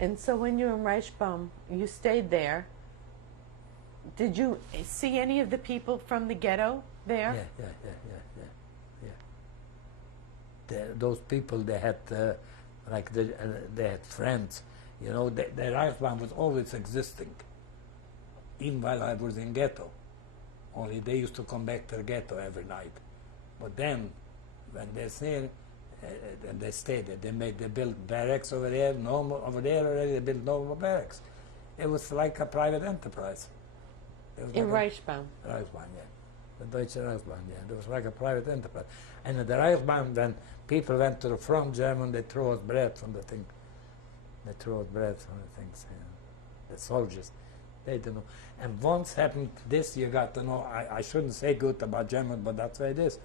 And so when you were in Reichbaum, you stayed there. Did you see any of the people from the ghetto there? Yeah. Those people, they had they had friends. You know, the Reichsbahn was always existing, even while I was in ghetto. Only they used to come back to the ghetto every night. But then, when they stayed, they stayed there. They built barracks over there. Over there already they built normal barracks. It was like a private enterprise. In Reichsbaum? Reichsbahn, yeah. The Deutsche Reichsbahn, yeah. It was like a private enterprise. And in the Reichsbahn, when people went to the front German, they threw us bread from the thing. They threw us bread from the things. Yeah. The soldiers, they don't know. And once happened this, you got to know, I shouldn't say good about German, but that's why it is.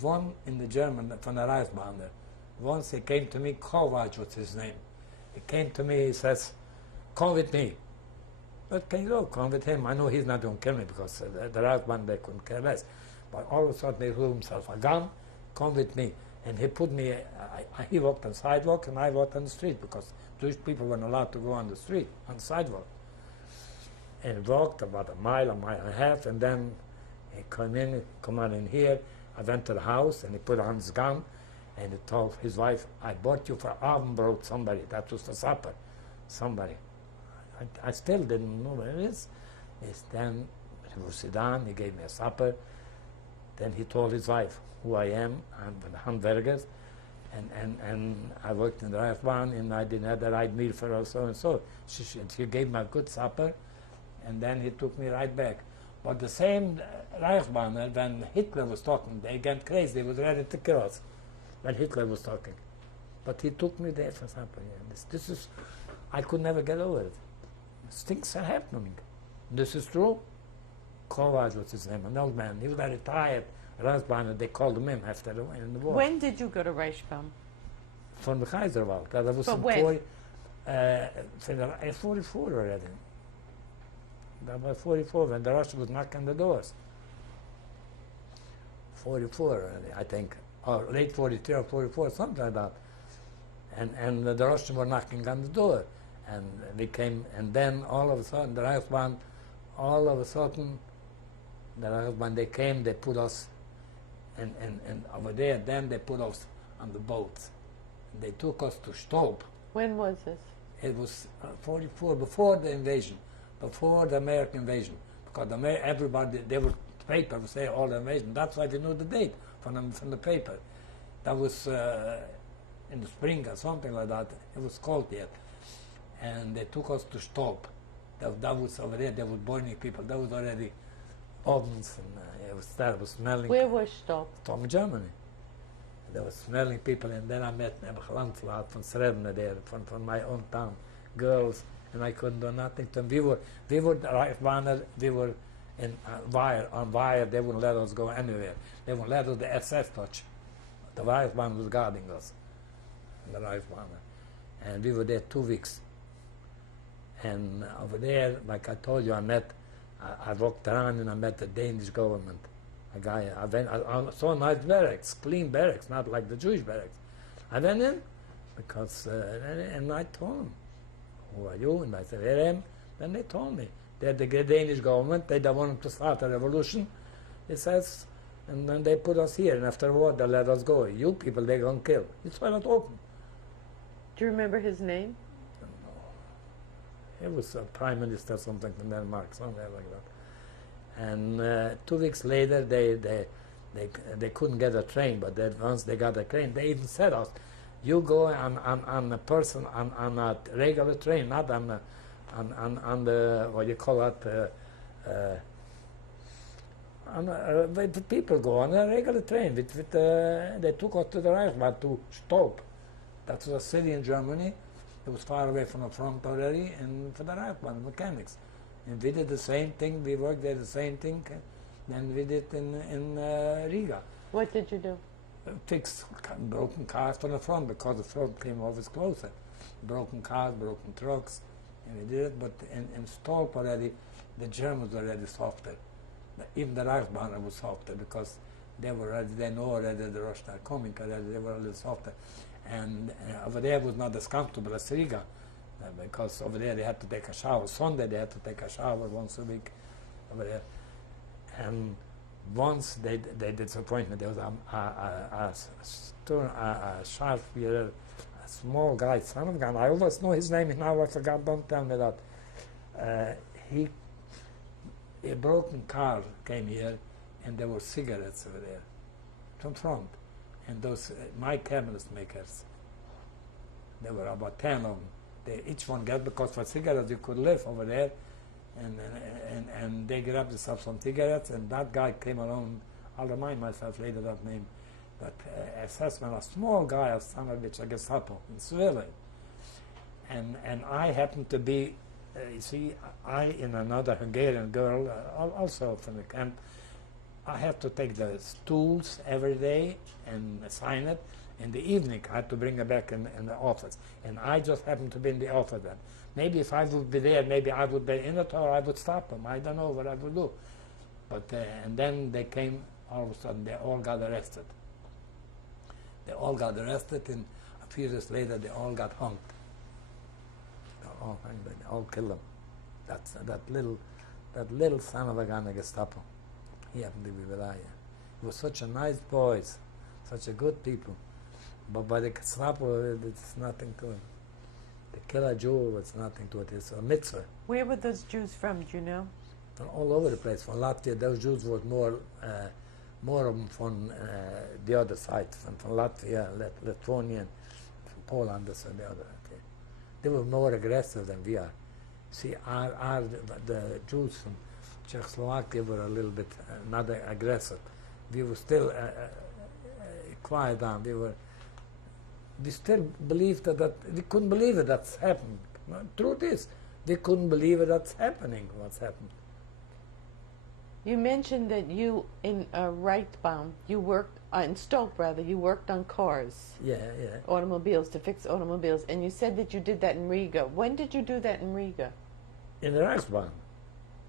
One in the German, from the Reichsbahn there, once he came to me, Kovac was his name. He came to me, he says, come with me. But can you go? Come with him. I know he's not going to kill me because the Reichsbahn, they couldn't care less. But all of a sudden he threw himself a gun, come with me. And he put me, he walked on the sidewalk and I walked on the street because Jewish people weren't allowed to go on the street, on the sidewalk. And walked about a mile and a half, and then he come on in here. I went to the house and he put on his gun and he told his wife, I bought you for Abendbrot, somebody. That was for supper, somebody. I still didn't know what it is. Then he would sit down, he gave me a supper. Then he told his wife who I am. I'm the Handwerkers, and I worked in the Reichsbahn, and I didn't have the right meal for her, so and so. She gave me a good supper, and then he took me right back. But the same Reichsbahn, when Hitler was talking, they got crazy. They was ready to kill us when Hitler was talking. But he took me there for supper. Yeah. This is, I could never get over it. Things are happening. This is true. Kovac was his name, an old man. He was a retired Reichsbahn. They called him in after in the war. When did you go to Reichbaum? From the Kaiserwald. That was but when? 44 already. That was 44 when the Russians was knocking the doors. 44 already, I think. Or late 43 or 44, something like that. And the Russians were knocking on the door. And we came, and then all of a sudden, the Reichsbahn, they came, they put us, and over there, then they put us on the boats. And they took us to Stolp. When was this? It was 44, before the invasion, before the American invasion. Because everybody, they would, the paper would say all the invasion. That's why we knew the date from the paper. That was in the spring or something like that. It was cold yet. And they took us to Stolp. That was over there, they were burning people. That was already ovens, and it was terrible smelling. Where was Stolp? Stolp in Germany. They were smelling people, and then I met Landslaat from Srebna there, from my own town, girls, and I couldn't do nothing to them. We were Reichsbahner, we were on wire, they wouldn't let us go anywhere. They wouldn't let us the SS touch. The Reichsbahn was guarding us, the Reichsbahner. And we were there 2 weeks. And over there, like I told you, I walked around and I met the Danish government. A guy, I saw nice barracks, clean barracks, not like the Jewish barracks. I went in because, and I told them, who are you? And I said, where am I? Then they told me, they're the Danish government, they don't want to start a revolution. It says, and then they put us here, and after a while they let us go. You people, they're going to kill. It's why not open. Do you remember his name? He was a prime minister or something from Denmark, something like that. And 2 weeks later, they couldn't get a train, but once they got a train, they even said us, you go on a person on a regular train, not on the what you call it, the people go on a regular train. They took us to the Reichsbahn to Stolp. That was a city in Germany. It was far away from the front already, and for the Reichsbahn mechanics. And we did the same thing, we worked there the same thing, then we did in Riga. What did you do? Fix broken cars from the front, because the front came always closer. Broken cars, broken trucks, and we did it, but in Stolp already, the Germans were already softer. Even the Reichsbahner was softer, because they know already the Russians are coming already, they were a little softer. And over there was not as comfortable as Riga. because over there they had to take a shower. Sunday they had to take a shower once a week over there. And once they disappointed. There was a sharp, a small guy, son of a gun. I always know his name. Now I forgot. Don't tell me that. A broken car came here, and there were cigarettes over there from front, and those my cabinet makers. There were about 10 of them. They each one got, because for cigarettes you could live over there, and they grabbed themselves some cigarettes, and that guy came along. I'll remind myself later that name. That assessment, a small guy, a son of which, a Gestapo in civilian, and I happened to be, you see, I and another Hungarian girl, also from the camp, I had to take the stools every day and sign it. In the evening, I had to bring it back in the office, and I just happened to be in the office then. Maybe if I would be there, maybe I would be in it, or I would stop them. I don't know what I would do. But and then they came. All of a sudden, they all got arrested. They all got arrested, and a few years later, they all got hung. They all hung, they all killed them. That's that little son of a gun, a Gestapo. He happened to be with I. He was such a nice boys, such a good people. But by the Gestapo, it's nothing to him. To kill a Jew was nothing to it. It's a mitzvah. Where were those Jews from? Do you know? From all over the place. From Latvia, those Jews was more of them from the other side, from Latvia, Lithuania, from Poland, this and the other. Okay. They were more aggressive than we are. See, the Jews from Czechoslovakia were a little bit not aggressive. We were still quiet down. We still believed that we couldn't believe it that's happened. No, truth is, we couldn't believe it that's happening, what's happened. You mentioned that you, in Reichbaum, you worked, in Stoke rather, you worked on cars. Yeah. Automobiles, to fix automobiles. And you said that you did that in Riga. When did you do that in Riga? In the Reichsbahn.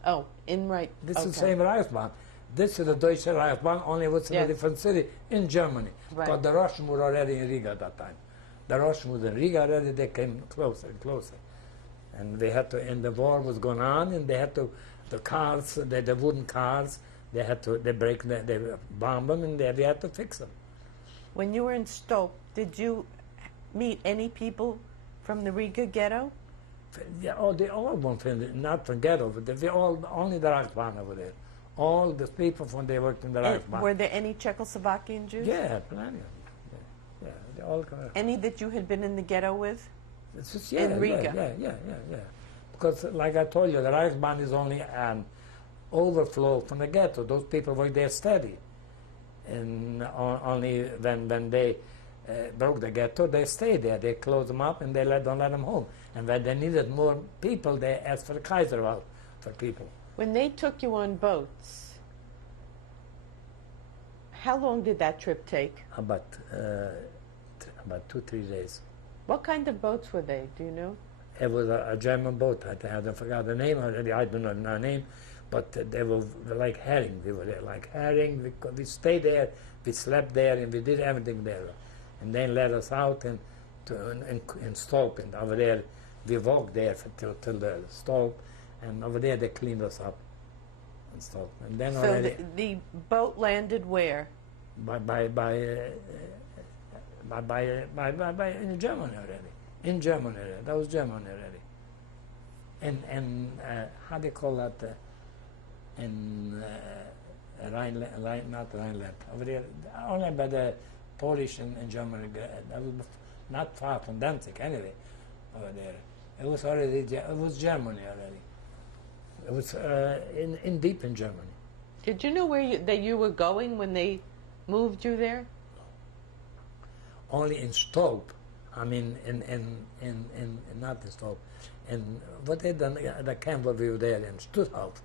Oh, in Reich. This is the same Reichsbahn. This is the Deutsche Reichsbahn, only it was in a different city, in Germany. Right. But the Russians were already in Riga at that time. The Russians were in Riga already, they came closer and closer. And they had to, and the war was going on, and they had to, the cars, the wooden cars, they bomb them, and we had to fix them. When you were in Stoke, did you meet any people from the Riga ghetto? Yeah, they all went from, not from ghetto, but they all, only the Reichsbahn over there. All the people from they worked in the Reichsbahn. Were there any Czechoslovakian Jews? Yeah, plenty of them. Yeah, they all come. Any that you had been in the ghetto with? It's just, in Riga? Yeah. Because, like I told you, the Reichsbahn is only an overflow from the ghetto. Those people were there steady. And only when they broke the ghetto, they stayed there. They closed them up and they don't let them home. And when they needed more people, they asked for the Kaiserwald for people. When they took you on boats, how long did that trip take? About 2-3 days. What kind of boats were they? Do you know? It was a German boat. I forgot the name already. I don't know the name, but they were like herring. We were there like herring. We stayed there, we slept there, and we did everything there. And then let us out and in Stoke, and over there we walked there till the Stoke, and over there they cleaned us up and Stoke. And then so the boat landed where? In Germany already. In Germany already. That was Germany already. And how do you call that? In Rhineland, not Rhineland. Over there, only by the Polish and Germany. That was not far from Danzig anyway. Over there, it was already. It was Germany already. It was in deep in Germany. Did you know where that you were going when they moved you there? Only in Stoke. I mean, in not in Stoke. And what they done, the camp where we were there in Stutthof,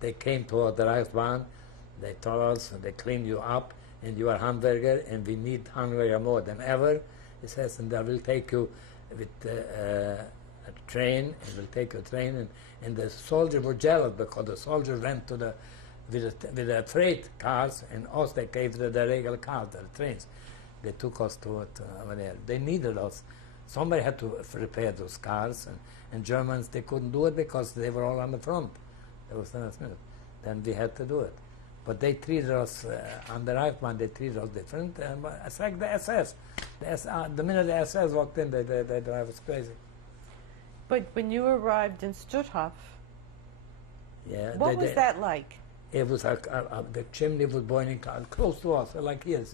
they came to the Reichsbahn, they told us, they cleaned you up, and you are Hamburger, and we need Hamburger more than ever. He says, and they will take you with a train, and will take a train, and the soldiers were jealous because the soldiers went to with the freight cars, and us they gave the regular cars, the trains. They took us to over there. They needed us Somebody had to repair those cars, and Germans, they couldn't do it because they were all on the front. There was nothing. Then we had to do it. But they treated us, on the Reichsbahn, they treated us different. It's like the SS. The minute the SS walked in, they drive us crazy. But when you arrived in Stutthof, Yeah, what was that like? It was like the chimney was boiling close to us, like here,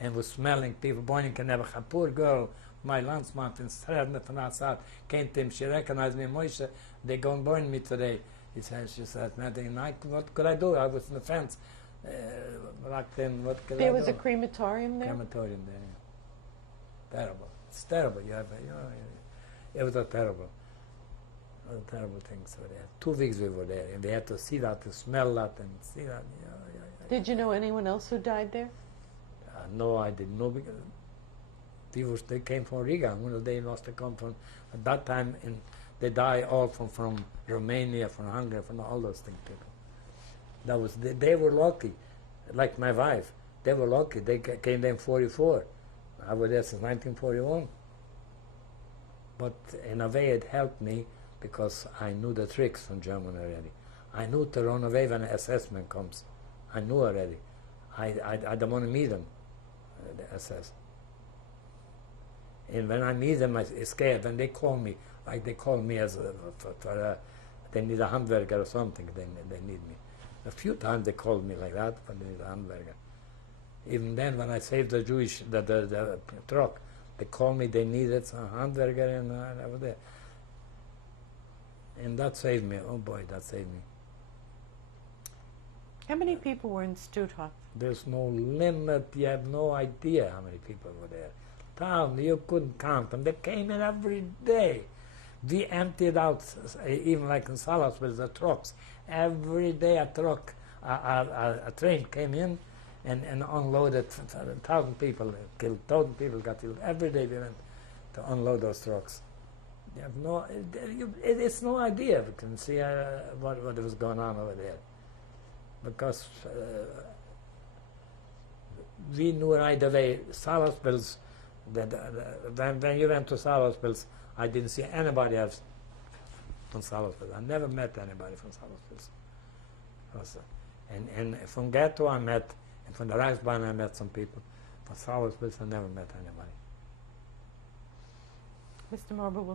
and was smelling. People boiling can never. A poor girl, my landsman in Stradner from outside, came to him. She recognized me, Moishe. They go and burn me today. She said, nothing. What could I do? I was in the fence. Back then, what could I do? There was a crematorium there? Crematorium there, yeah. Terrible. It's terrible. It was a terrible. Terrible things were there. 2 weeks we were there, and we had to see that, to smell that, and see that. Did you know anyone else who died there? No, I didn't know, because they came from Riga. They must have come from, at that time, they die all from Romania, from Hungary, from all those things. People. They were lucky, like my wife. They were lucky. They came there in 44. I was there since 1941. But in a way, it helped me, because I knew the tricks from German already. I knew to run away when an SS man comes. I knew already. I don't want to meet them, the SS. And when I meet them, I'm scared. When they call me, like they call me as they need a handwerker or something, they need me. A few times they called me like that, when they need a handwerker. Even then, when I saved the the truck, they called me, they needed a handwerker, and I was there. And that saved me. Oh boy, that saved me. How many people were in Stutthof? There's no limit. You have no idea how many people were there. Town, you couldn't count them. They came in every day. We emptied out, even like in Salasville, the trucks. Every day a truck, a train came in and unloaded 1,000 people, killed 1,000 people, got killed. Every day we went to unload those trucks. You have no, it's no idea. We can see what was going on over there, because we knew right away. Salaspils, when you went to Salaspils, I didn't see anybody else from Salaspils. I never met anybody from Salaspils. And from Ghetto I met, and from the Reichsbahn I met some people. From Salaspils I never met anybody. Mr. Marble,